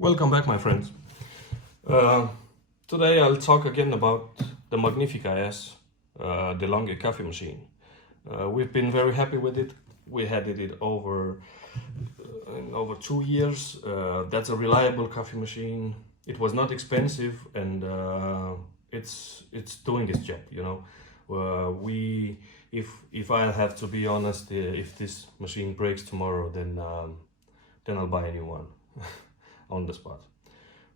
Welcome back, my friends. Today I'll talk again about the Magnifica S DeLonghi coffee machine. We've been very happy with it. We had it in over 2 years. That's a reliable coffee machine. It was not expensive, and it's doing its job. If I have to be honest, if this machine breaks tomorrow, then I'll buy a new one. On the spot.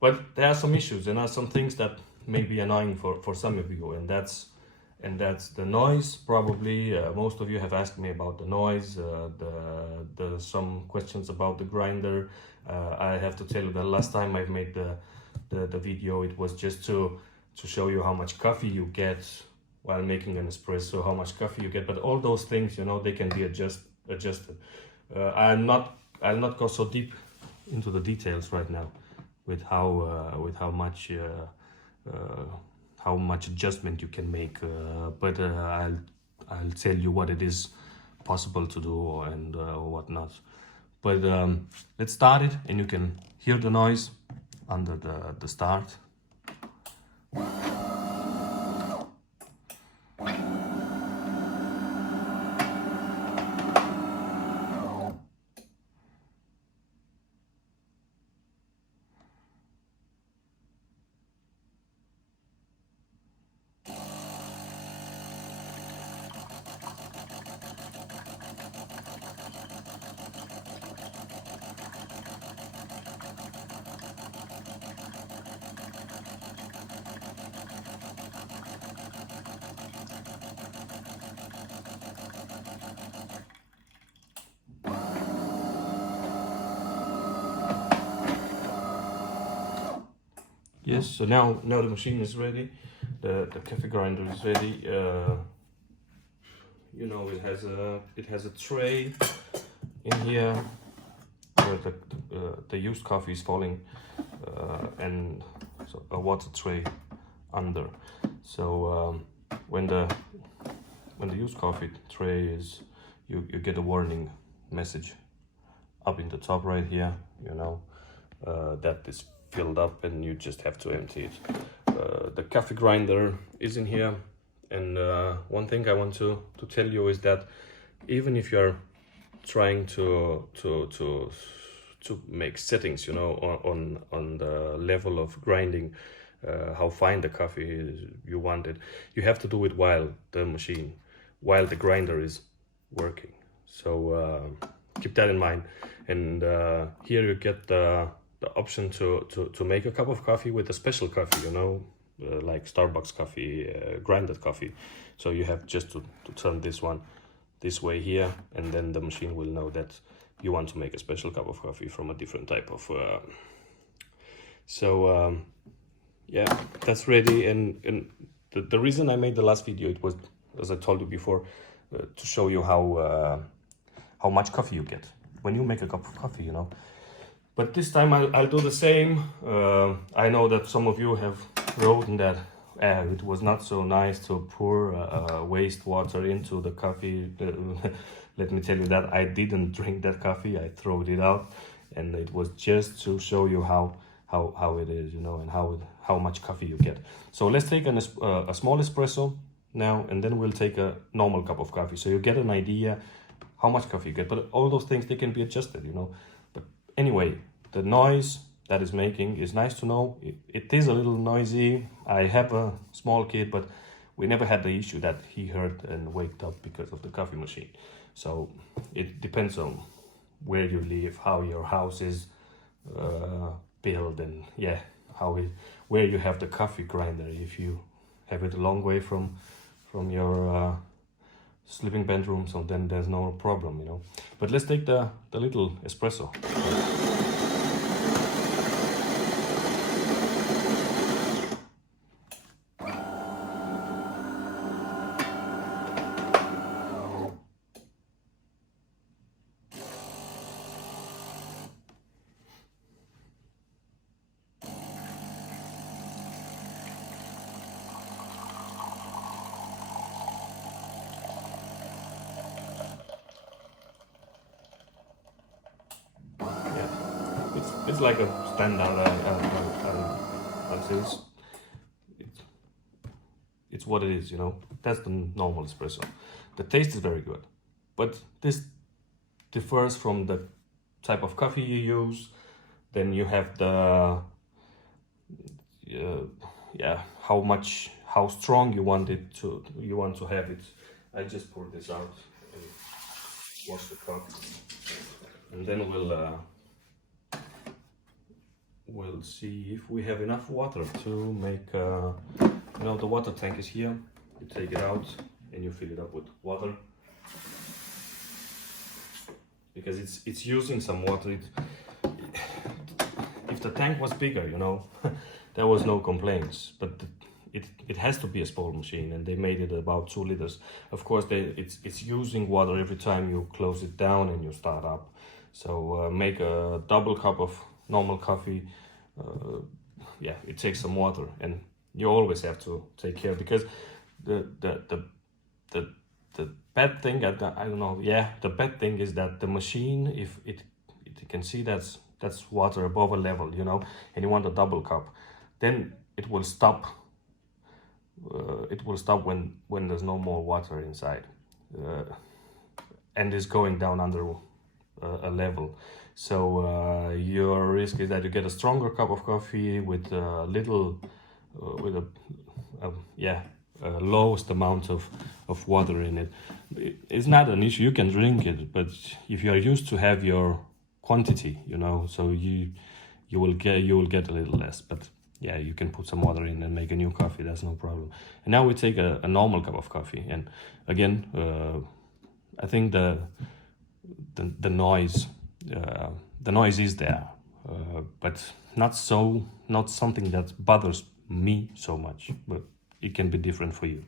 But there are some issues, there are some things that may be annoying for some of you, and that's the noise. Probably most of you have asked me about the noise, the some questions about the grinder. I have to tell you that last time I've made the video, it was just to show you how much coffee you get while making an espresso, how much coffee you get, but all those things, they can be adjusted. I'll not go so deep into the details right now with how much adjustment you can make, but I'll tell you what it is possible to do and whatnot. But let's start it, and you can hear the noise under the start. Yes, so now the machine is ready, the coffee grinder is ready. It has a tray in here where the used coffee is falling, and so a water tray under. So when the used coffee tray is, you get a warning message up in the top right here, that is filled up, and you just have to empty it. The coffee grinder is in here, and one thing I want to tell you is that even if you're trying to make settings, on the level of grinding, how fine the coffee is you want it, you have to do it while the grinder is working. So keep that in mind. And here you get the option to make a cup of coffee with a special coffee, like Starbucks coffee, grinded coffee. So you have just to turn this one this way here, and then the machine will know that you want to make a special cup of coffee from a different type of yeah, that's ready. And the reason I made the last video, it was, as I told you before, to show you how much coffee you get when you make a cup of coffee, But this time I'll do the same. I know that some of you have written that it was not so nice to pour wastewater into the coffee. Let me tell you that I didn't drink that coffee. I threw it out, and it was just to show you how it is, and how much coffee you get. So let's take a small espresso now, and then we'll take a normal cup of coffee, so you get an idea how much coffee you get. But all those things, they can be adjusted, But anyway, the noise that is making is nice to know. It is a little noisy. I have a small kid, but we never had the issue that he heard and waked up because of the coffee machine. So it depends on where you live, how your house is built, and where you have the coffee grinder. If you have it a long way from your sleeping bedroom, so then there's no problem, But let's take the little espresso. It's like a standard, it's what it is, you know. That's the normal espresso. The taste is very good, but this differs from the type of coffee you use. Then you have the how strong you want to have it. I just pour this out and wash the cup, and then we'll see if we have enough water to make you know, the water tank is here. You take it out and you fill it up with water, because it's using some water. If the tank was bigger, you know, there was no complaints, but it has to be a small machine, and they made it about 2 liters. Of course, it's using water every time you close it down and you start up. So make a double cup of normal coffee. Yeah, it takes some water, and you always have to take care, because the bad thing, I don't know, yeah, the bad thing is that the machine, if it can see that's water above a level, you know, and you want a double cup, then it will stop. It will stop when there's no more water inside, and is going down under a level. So your risk is that you get a stronger cup of coffee with a little, with a lowest amount of water in it. It's not an issue, you can drink it, but if you are used to have your quantity, you know, so you will get a little less. But yeah, you can put some water in and make a new coffee, that's no problem. And now we take a normal cup of coffee, and again, I think the noise is there, but not something that bothers me so much, but it can be different for you.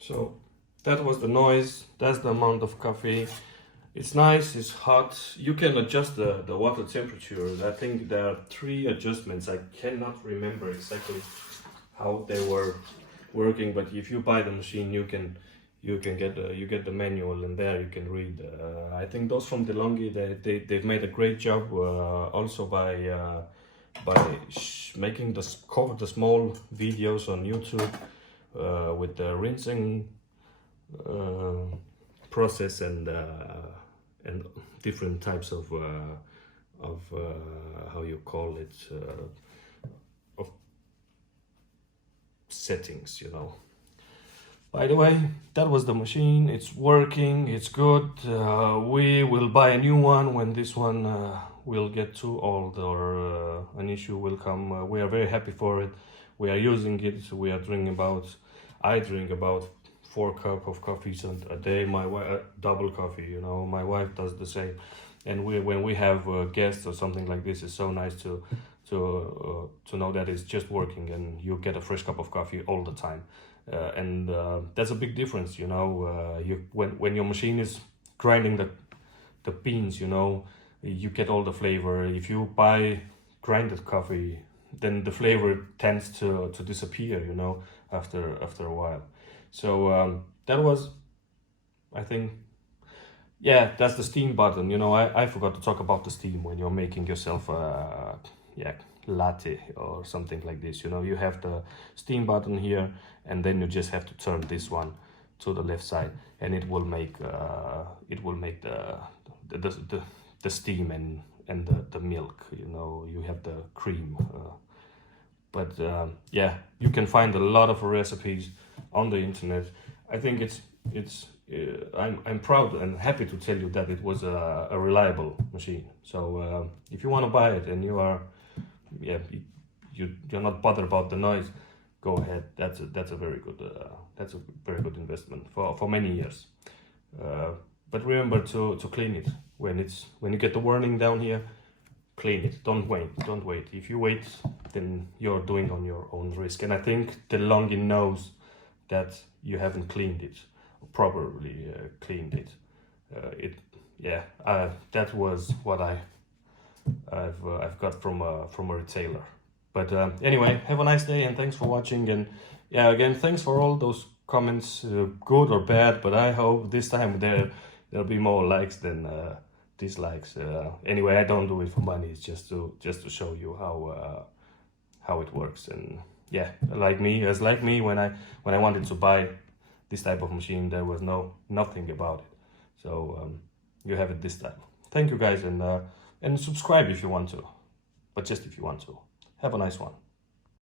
So that was the noise, that's the amount of coffee. It's nice, it's hot. You can adjust the water temperature. I think there are 3 adjustments. I cannot remember exactly how they were working, but if you buy the machine, you get the manual, and there you can read. I think those from DeLonghi, they've made a great job also by making the small videos on YouTube with the rinsing process and different types of how you call it, of settings, you know. By the way, that was the machine. It's working, it's good. We will buy a new one when this one will get too old, or an issue will come. We are very happy for it. We are using it. We are drinking I drink about 4 cups of coffee a day. My wife, double coffee, you know. My wife does the same. And when we have guests or something like this, it's so nice to know that it's just working and you get a fresh cup of coffee all the time. And that's a big difference, you know. When your machine is grinding the beans, you know, you get all the flavor. If you buy grinded coffee, then the flavor tends to disappear, you know, after a while. So that was, I think, yeah, that's the steam button. You know, I forgot to talk about the steam when you're making yourself a latte or something like this. You know, you have the steam button here, and then you just have to turn this one to the left side, and it will make the steam and the milk. You know, you have the cream. But yeah, you can find a lot of recipes on the internet. I think I'm proud and happy to tell you that it was a reliable machine. So if you want to buy it and you are, yeah, you're not bothered about the noise, go ahead. That's a very good investment for many years. But remember to clean it when you get the warning down here. Clean it. Don't wait. If you wait, then you're doing on your own risk. And I think DeLonghi knows that you haven't cleaned it, or properly cleaned it. That was what I've got from a retailer. But anyway, have a nice day and thanks for watching. And yeah, again, thanks for all those comments, good or bad. But I hope this time there'll be more likes than dislikes. Anyway, I don't do it for money. It's just to show you how it works. And yeah, like me when I wanted to buy this type of machine, there was nothing about it. So you have it this time. Thank you guys, and subscribe if you want to, but just if you want to. Have a nice one.